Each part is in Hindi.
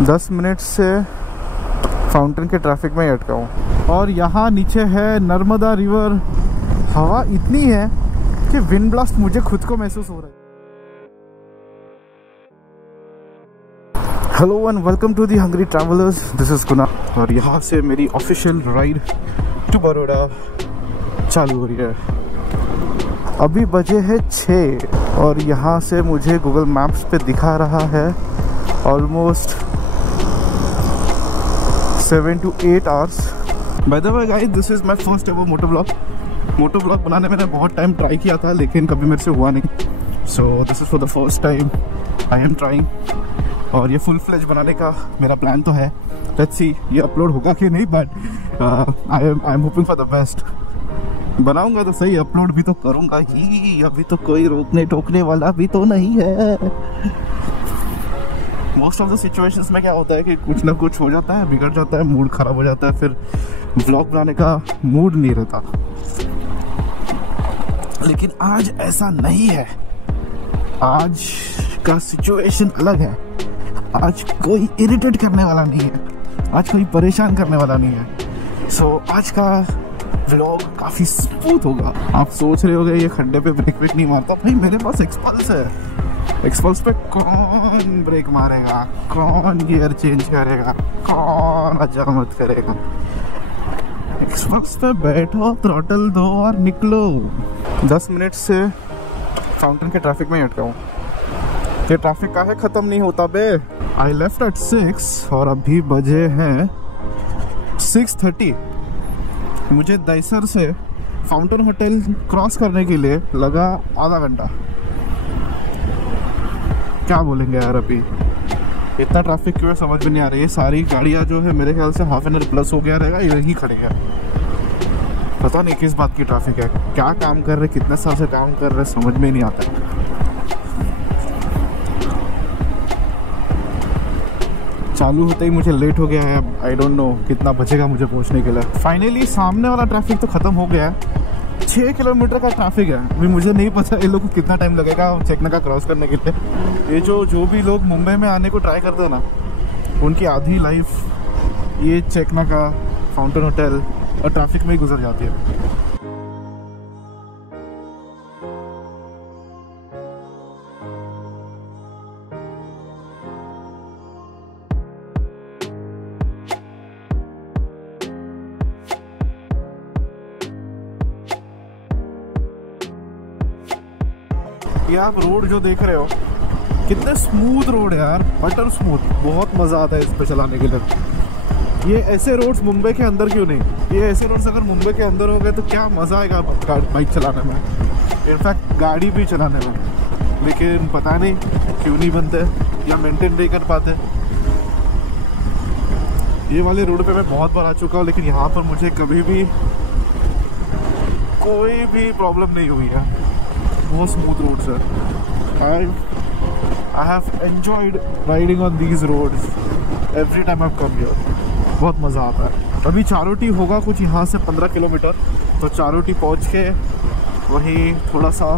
10 मिनट से फाउंटेन के ट्रैफिक में ही अटका हूँ और यहाँ नीचे है नर्मदा रिवर। हवा इतनी है कि विंड ब्लास्ट मुझे खुद को महसूस हो रहा है। Hello and welcome to the hungry travellers, this is Kuna और यहाँ से मेरी ऑफिशियल राइड टू बड़ौदा चालू हो रही है। अभी बजे है 6 और यहाँ से मुझे गूगल मैप्स पे दिखा रहा है almost 7 to 8 hours। By the way guys, this is my first ever moto blog बनाने मैंने बहुत टाइम ट्राई किया था लेकिन कभी मेरे से हुआ नहीं। So this is for the first time I am trying और ये फुल फ्लेज बनाने का मेरा प्लान तो है। लेट्स सी ये अपलोड होगा कि नहीं, but I am hoping for the best. बनाऊंगा तो सही, अपलोड भी तो करूंगा ही। अभी तो कोई रोकने टोकने वाला भी तो नहीं है। मोस्ट ऑफ द सिचुएशंस में क्या होता है कि कुछ ना कुछ हो जाता है, बिगड़ जाता है, मूड खराब हो जाता है, फिर व्लॉग बनाने का मूड नहीं रहता। लेकिन आज ऐसा नहीं है, आज का सिचुएशन अलग है। आज कोई इरिटेट करने वाला नहीं है, आज कोई परेशान करने वाला नहीं है। सो आज का व्लॉग काफी स्मूथ होगा। आप सोच रहे होगे ये खड्डे पे ब्रेक नहीं मारता। भाई मेरे पास एक्सपल्स है, एक्सपल्स पे कौन ब्रेक मारेगा, कौन गियर चेंज करेगा, कौन अजामत करेगा। एक्सपल्स पे बैठो, थ्रॉटल दो और निकलो। 10 मिनट से फाउंटेन के ट्रैफिक में ही अटका हूँ। ये ट्रैफिक का है खत्म नहीं होता बे। आई लेफ्ट एट 6 और अभी बजे हैं 6:30। मुझे दहीसर से फाउंटेन होटल क्रॉस करने के लिए लगा आधा घंटा। क्या बोलेंगे यार, अभी इतना ट्रैफिक क्यों समझ में नहीं आ रही है। सारी गाड़ियाँ जो है मेरे ख्याल से हाफ एन आवर प्लस हो गया रहेगा, यही खड़े हैं। पता नहीं किस बात की ट्रैफिक है, क्या काम कर रहे, कितने साल से काम कर रहे, समझ में नहीं आता है। चालू होते ही मुझे लेट हो गया है। अब आई डोंट नो कितना बचेगा मुझे पहुंचने के लिए। फाइनली सामने वाला ट्रैफिक तो खत्म हो गया है। 6 किलोमीटर का ट्रैफिक है। अभी मुझे नहीं पता ये लोग को कितना टाइम लगेगा चेकनाका क्रॉस करने के लिए। ये जो भी लोग मुंबई में आने को ट्राई करते हैं ना, उनकी आधी लाइफ ये चेकनाका, फाउंटेन होटल और ट्रैफिक में ही गुजर जाती है। ये आप रोड जो देख रहे हो कितने स्मूथ रोड है यार, बटर स्मूथ। बहुत मज़ा आता है इस पे चलाने के लिए। ये ऐसे रोड्स मुंबई के अंदर क्यों नहीं? ये ऐसे रोड्स अगर मुंबई के अंदर हो गए तो क्या मज़ा आएगा बाइक चलाने में, इनफैक्ट गाड़ी भी चलाने में। लेकिन पता नहीं क्यों नहीं बनते या मेंटेन नहीं कर पाते। ये वाले रोड पे मैं बहुत बार आ चुका हूँ लेकिन यहाँ पर मुझे कभी भी कोई भी प्रॉब्लम नहीं हुई है। बहुत स्मूथ रोड्स है। I have enjoyed riding on these roads every time I've come here। बहुत मज़ा आता है। अभी चारोटी होगा कुछ यहाँ से 15 किलोमीटर, तो चारोटी पहुँच के वहीं थोड़ा सा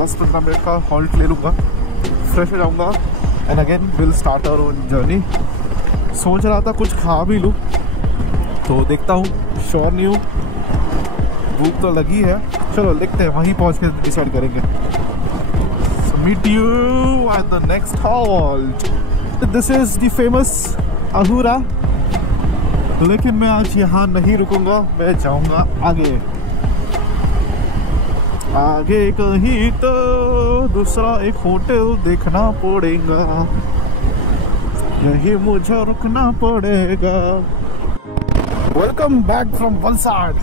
10-15 मिनट का हॉल्ट ले लूँगा, फ्रेश हो जाऊँगा and again will start our own journey. सोच रहा था कुछ खा भी लूँ, तो देखता हूँ, श्योर नहीं हूँ। भूख तो लगी है, चलो देखते हैं, वहीं पहुँच के डिसाइड करेंगे। So meet you at the next halt। This is the famous अहूरा। लेकिन मैं आज यहाँ नहीं रुकूंगा, मैं जाऊँगा आगे आगे कहीं तो दूसरा एक होटल देखना पड़ेगा, यही मुझे रुकना पड़ेगा। Welcome back from Valsad.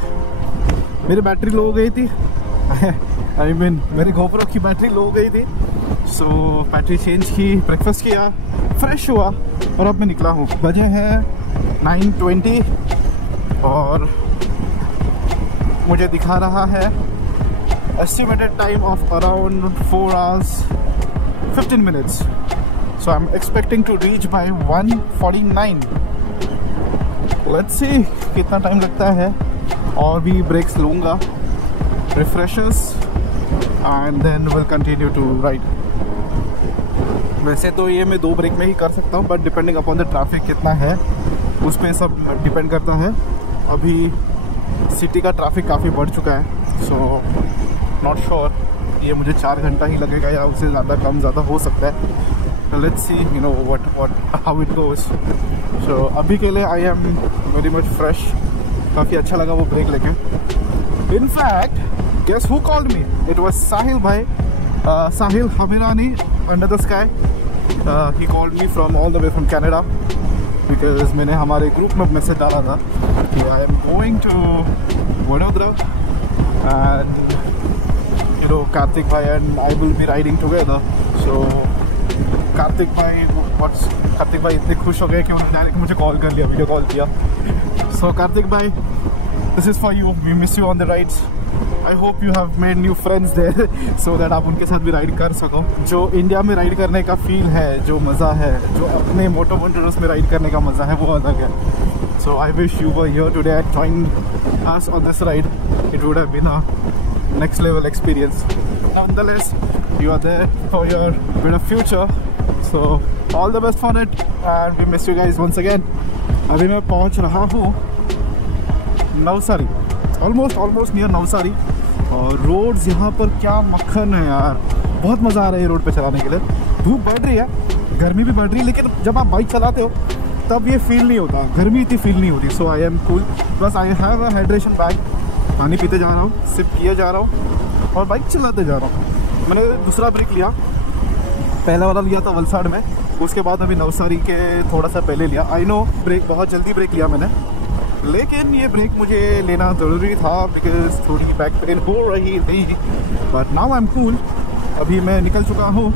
मेरी बैटरी लो हो गई थी आई मीन मेरी GoPro की बैटरी लो हो गई थी। सो बैटरी चेंज की, ब्रेकफास्ट किया, फ्रेश हुआ और अब मैं निकला हूँ। बजे हैं 9:20 और मुझे दिखा रहा है estimated time of around 4 hours 15 minutes। So I am expecting to reach by 1:49। Let's see कितना टाइम लगता है। और भी ब्रेक्स लूँगा, refreshers, and then we'll continue to ride। वैसे तो ये मैं 2 ब्रेक में ही कर सकता हूँ, but depending upon the traffic कितना है उस पर सब डिपेंड करता है। अभी सिटी का ट्रैफिक काफ़ी बढ़ चुका है, सो नॉट श्योर ये मुझे 4 घंटा ही लगेगा या उससे ज़्यादा कम ज़्यादा हो सकता है। Let's see you know what how it goes. So अभी के लिए I am very much fresh, काफ़ी अच्छा लगा वो ब्रेक लेके। In fact guess who called me, it was Sahil भाई, Sahil Hamirani under the sky. He called me from all the way from Canada, because मैंने हमारे ग्रुप में मैसेज डाला था कि I am going to Vadodara and you know Karthik bhai and I will be riding together. So Karthik bhai इतने खुश हो गए कि उन्होंने मुझे कॉल कर लिया, वीडियो कॉल किया। So Karthik bhai, this is for you. We miss you on the rides. I hope you have made new friends there so that आप उनके साथ भी राइड कर सको। जो इंडिया में राइड करने का फील है, जो मज़ा है, जो अपने मोटो मोटर्स में राइड करने का मज़ा है, वो अलग है। So I wish you were here today and joined us on this ride. It would have been a next level experience. Nonetheless, you are there for your better future, so all the best for it and we miss you guys once again. अभी मैं पहुंच रहा हूँ नवसारी, ऑलमोस्ट नियर नवसारी। और रोड्स यहाँ पर क्या मक्खन है यार, बहुत मज़ा आ रहा है ये रोड पे चलाने के लिए। धूप बढ़ रही है, गर्मी भी बढ़ रही है, लेकिन जब आप बाइक चलाते हो तब ये फील नहीं होता, गर्मी इतनी फील नहीं होती। So I am cool. Plus I have a hydration bag, पानी पीते जा रहा हूँ, सिप किए जा रहा हूँ और बाइक चलाते जा रहा हूँ। मैंने दूसरा ब्रेक लिया, पहला वाला लिया था वलसाड़ में, उसके बाद अभी नवसारी के थोड़ा सा पहले लिया। आई नो ब्रेक बहुत जल्दी ब्रेक लिया मैंने, लेकिन ये ब्रेक मुझे लेना ज़रूरी था बिकॉज थोड़ी बैक पेन हो रही थी। But now I am cool, अभी मैं निकल चुका हूँ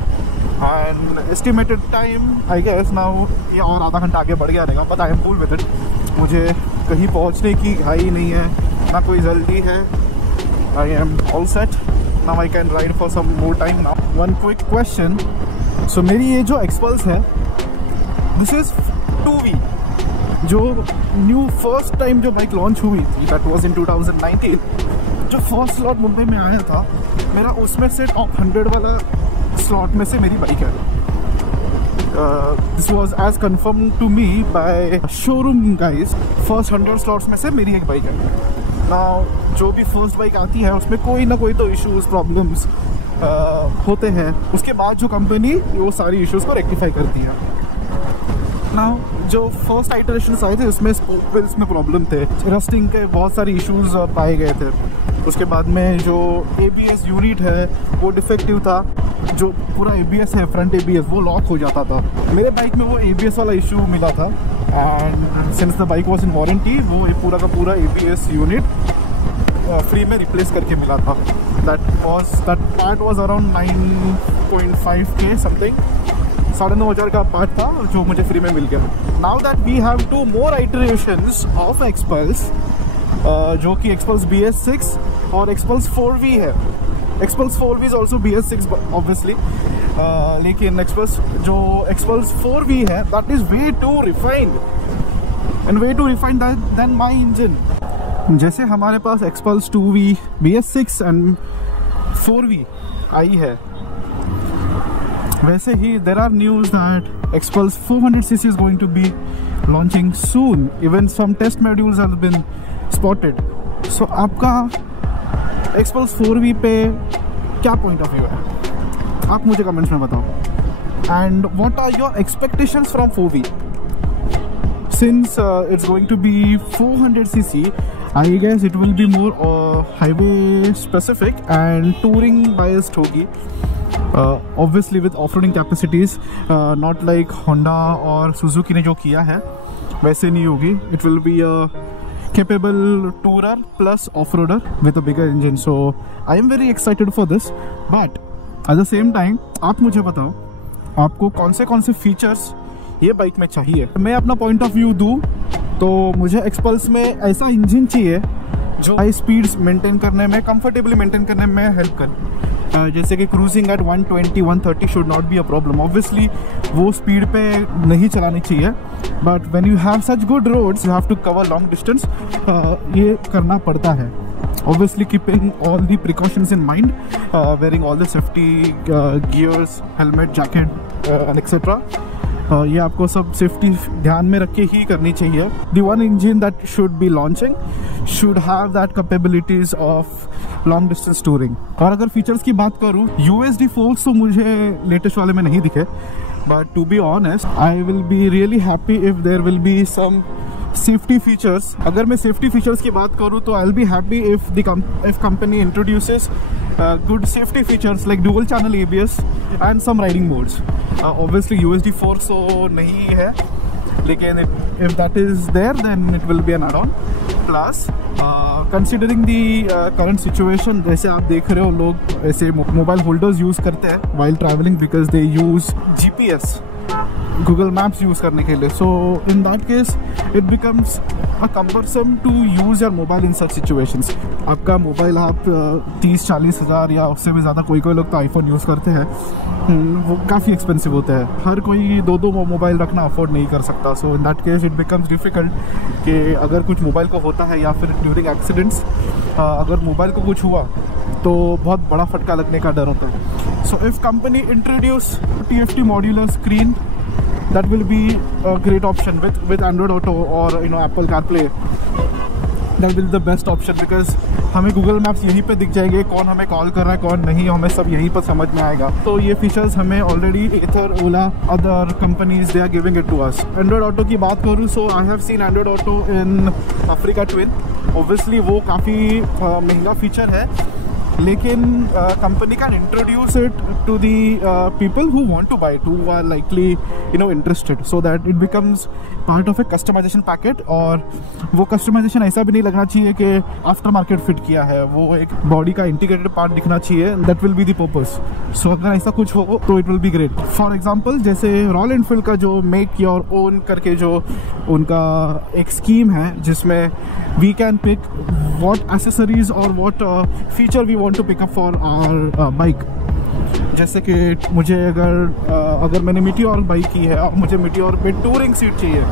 and estimated time I guess now ये और आधा घंटा आगे बढ़ गया रहेगा, but I am cool with it. मुझे कहीं पहुँचने की घाई नहीं है, ना कोई जल्दी है। I am all set, now I can ride for some more time now. One quick question, so मेरी ये जो एक्सपल्स है दिस इज़ 2V, जो न्यू फर्स्ट टाइम जो बाइक लॉन्च हुई थी दैट वाज इन 2019। जो फर्स्ट स्लॉट मुंबई में आया था मेरा, उसमें से टॉप 100 वाला स्लॉट में से मेरी बाइक है। This was as confirmed to me by showroom guys. First 100 slots में से मेरी एक बाइक है। नाउ जो भी फर्स्ट बाइक आती है उसमें कोई ना कोई तो इश्यूज प्रॉब्लम्स होते हैं, उसके बाद जो कंपनी वो सारी इश्यूज को रेक्टिफाई करती है। नाउ जो फर्स्ट आइटरेशंस आए थे उसमें स्पोक व्हील्स में प्रॉब्लम थे, रस्टिंग के बहुत सारे इश्यूज पाए गए थे। उसके बाद में जो ABS यूनिट है वो डिफेक्टिव था, जो पूरा ABS है फ्रंट ABS वो लॉक हो जाता था। मेरे बाइक में वो ABS वाला इशू मिला था and since the bike was in warranty वो पूरा का पूरा ABS यूनिट फ्री में रिप्लेस करके मिला था। That part was around 9.5K something, 9,500 का पार्ट था जो मुझे फ्री में मिल गया। Now that we have 2 more iterations of Xpulse, जो कि एक्सपल्स BS6 और एक्सपल्स 4V है। Xpulse 4V is also BS6 ऑब्वियसली, लेकिन एक्सपल्स 4V है that is way too refined and way too refined than my engine. जैसे हमारे पास XPulse 2V, BS6 and 4V आई है, वैसे ही there are news that Xpulse 400cc is going to be launching soon. Even some test modules have been spotted. So आपका Xpulse 4V पे क्या पॉइंट ऑफ व्यू है, आप मुझे कमेंट्स में बताओ। And what are your expectations from 4V? Since it's going to be 400cc, I guess it will be more highway specific and touring biased होगी। Obviously with off-roading capacities, not like Honda और Suzuki ने जो किया है वैसे नहीं होगी। It will be a capable tourer plus off-roader with a bigger engine. So I am very excited for this. But at the same time, आप मुझे बताओ आपको कौन से फीचर्स ये बाइक में चाहिए। मैं अपना पॉइंट ऑफ व्यू दूँ तो मुझे एक्सपल्स में ऐसा इंजन चाहिए जो हाई स्पीड्स मेंटेन करने में, कंफर्टेबली मेंटेन करने में हेल्प करे। जैसे कि cruising at 120-130 should not be a problem. Obviously वो स्पीड पे नहीं चलानी चाहिए, but when you have such good roads you have to cover long distance, ये करना पड़ता है। obviously keeping all the precautions in mind, wearing all the safety gears, helmet, jacket and etc. ये आपको सब सेफ्टी ध्यान में रख के ही करनी चाहिए. The one engine that should be launching should have that capabilities of long distance touring. और अगर फीचर्स की बात करूँ, USD Force तो मुझे लेटेस्ट वाले में नहीं दिखे, but to be honest, I will be really happy if there will be some safety features. अगर मैं safety features की बात करूँ तो I'll be happy if company introduces good safety features like dual channel ABS and some riding modes. Obviously USD Force तो नहीं है, लेकिन if that is there then it will be an add-on. Plus considering the current situation, जैसे आप देख रहे हो लोग ऐसे मोबाइल होल्डर्स यूज़ करते हैं while traveling because they use GPS, Google Maps use करने के लिए. So in that case it becomes a cumbersome to use your mobile in such situations. आपका मोबाइल आप 30-40 हज़ार या उससे भी ज़्यादा, कोई लोग तो आईफोन यूज़ करते हैं, वो काफ़ी एक्सपेंसिव होता है. हर कोई दो मोबाइल रखना अफोर्ड नहीं कर सकता. So in that case it becomes difficult कि अगर कुछ मोबाइल को होता है या फिर ड्यूरिंग एक्सीडेंट्स अगर मोबाइल को कुछ हुआ तो बहुत बड़ा फटका लगने का डर होता है. So if company introduce TFT modular screen, that will be a great option with Android Auto or Apple CarPlay. That will be the best option because हमें Google Maps यहीं पे दिख जाएंगे, कौन हमें कॉल कर रहा है कौन नहीं, हमें सब यहीं पर समझ में आएगा. तो ये फीचर्स हमें already Ather, Ola, other companies they are giving it to us. Android Auto की बात करूँ, so I have seen Android Auto in Africa Twin. Obviously वो काफ़ी महंगा फीचर है, लेकिन company can introduce it to the people who want to buy it, who are likely interested, so that it becomes part of a customisation packet. और वो कस्टमाइजेशन ऐसा भी नहीं लगना चाहिए कि आफ्टर मार्केट फिट किया है, वो एक बॉडी का इंटीग्रेटेड पार्ट दिखना चाहिए. That will be the purpose. So अगर ऐसा कुछ हो तो it will be great. For example जैसे रॉयल एनफील्ड का जो मेक योर ओन करके जो उनका एक स्कीम है जिसमें we can pick what accessories और what feature we want to pick up for our bike. जैसे कि मुझे अगर मैंने मीटियोर बाइक की है और मुझे मीटियोर पे टूरिंग सीट चाहिए,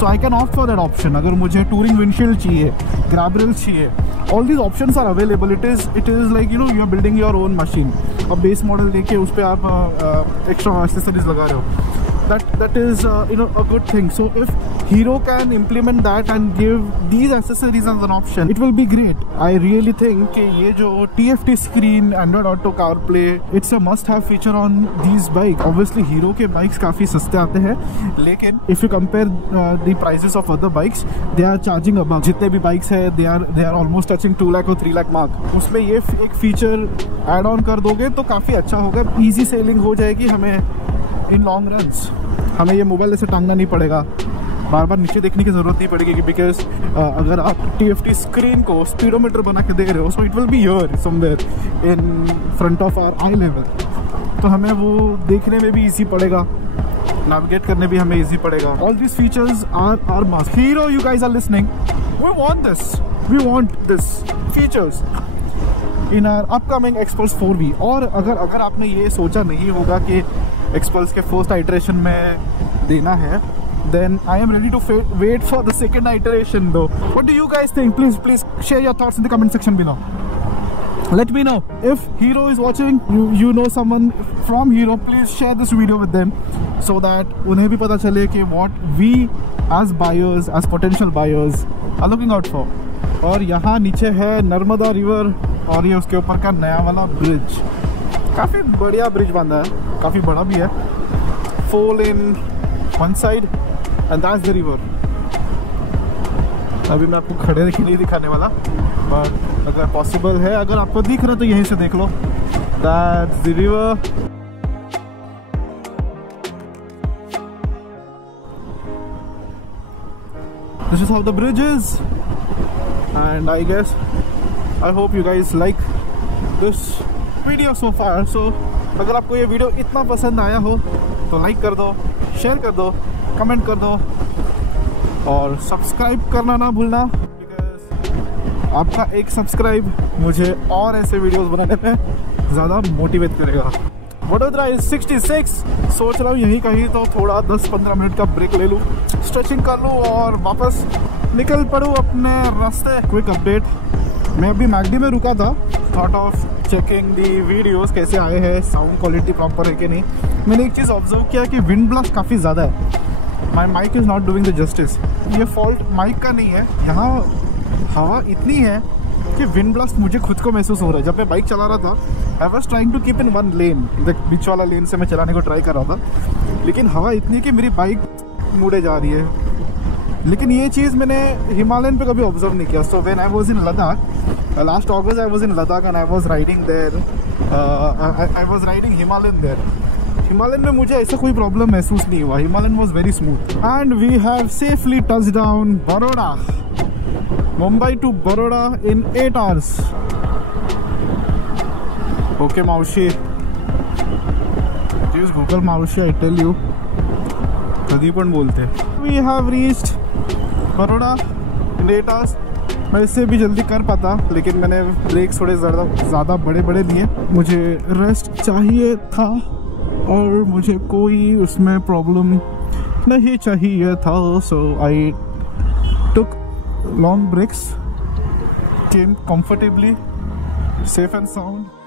so I can opt for that option. अगर मुझे टूरिंग विंडशील्ड चाहिए, ग्रैब रेल्स चाहिए, all these options are available. It is like you are building your own machine. अब बेस मॉडल लेके उस पर आप एक्स्ट्रा एक्सेसरीज लगा रहे हो. That is a good thing. So if Hero can implement that and give these accessories as an option, it will be great. I really think कि ये जो TFT screen, Android Auto, CarPlay, it's a must-have feature on these bikes. Obviously Hero के bikes काफ़ी सस्ते आते हैं, लेकिन if you compare the prices of other bikes, they are charging above. जितने भी bikes है, they are almost touching 2 lakh और 3 लाख मार्क. उसमें ये एक फीचर ऐड ऑन कर दोगे तो काफ़ी अच्छा होगा. ईजी सेलिंग हो जाएगी हमें इन लॉन्ग रन्स. हमें ये मोबाइल ऐसे टांगना नहीं पड़ेगा, बार बार नीचे देखने की ज़रूरत नहीं पड़ेगी, बिकॉज अगर आप TFT स्क्रीन को स्पीडोमीटर बना के दे रहे हो, so it will be here somewhere in front of our eye level. तो हमें वो देखने में भी ईजी पड़ेगा, नेविगेट करने भी हमें ईजी पड़ेगा. All this features are must. Hero, you guys are listening, we want this features in our upcoming Xpulse 4V. और अगर आपने ये सोचा नहीं होगा कि एक्सपल्स के फर्स्ट आइटरेशन में देना है, then I am ready to wait for the second iteration though. What do you guys think? Please share your thoughts in the comment section below. Let me know if Hero is watching. You know someone from Hero, please share this video with them so that उन्हें भी पता चले कि what we as buyers, as potential buyers are looking out for. और यहाँ नीचे है नर्मदा रिवर और ये उसके ऊपर का नया वाला ब्रिज. काफ़ी बढ़िया ब्रिज बना है, काफ़ी बड़ा भी है. 4 lane one side and that's the river. अभी मैं आपको खड़े रख नहीं दिखाने वाला, बट अगर पॉसिबल है, अगर आपको दिख रहा तो यहीं से देख लो. That's the river. This is how the bridge is, and I guess I hope you guys like this video so far. So अगर आपको ये वीडियो इतना पसंद आया हो तो लाइक कर दो, शेयर कर दो, कमेंट कर दो और सब्सक्राइब करना ना भूलना, बिकॉज आपका एक सब्सक्राइब मुझे और ऐसे वीडियोस बनाने में ज़्यादा मोटिवेट करेगा. वडोदरा इज 66. सोच रहा हूँ यहीं कहीं तो थोड़ा 10-15 मिनट का ब्रेक ले लूँ, स्ट्रेचिंग कर लूँ और वापस निकल पड़ूँ अपने रास्ते. क्विक अपडेट, मैं अभी मैकडी में रुका था, thought of checking the videos कैसे आए हैं, साउंड क्वालिटी प्रॉपर है कि नहीं। मैंने एक चीज़ ऑब्जर्व किया कि विंड ब्लास्ट काफ़ी ज़्यादा है। My mic is not doing the justice. ये फॉल्ट माइक का नहीं है, यहाँ हवा इतनी है कि विंड ब्लास्ट मुझे खुद को महसूस हो रहा है। जब मैं बाइक चला रहा था, I was trying to keep in one lane, बीच वाला लेन से मैं चलाने को ट्राई कर रहा था, लेकिन हवा इतनी है कि मेरी बाइक मुड़े जा रही है। लेकिन ये चीज़ मैंने हिमालयन पे कभी ऑब्जर्व नहीं किया। So when I was in Ladakh, last August I was in Ladakh and I was riding there, I was riding Himalayan there. Himalayan में मुझे ऐसा कोई प्रॉब्लम महसूस नहीं हुआ। Himalayan was very smooth and we have safely touch down Baroda, Mumbai to Baroda in 8 hours. Okay मावशी, गूगल मावशी, आई टेल यू, कधी पण बोलते। We have reached Baroda in 8 hours. मैं इससे भी जल्दी कर पाता, लेकिन मैंने ब्रेक थोड़े ज़्यादा बड़े लिए। मुझे रेस्ट चाहिए था और मुझे कोई उसमें प्रॉब्लम नहीं चाहिए था। So I took long breaks, came comfortably, safe and sound.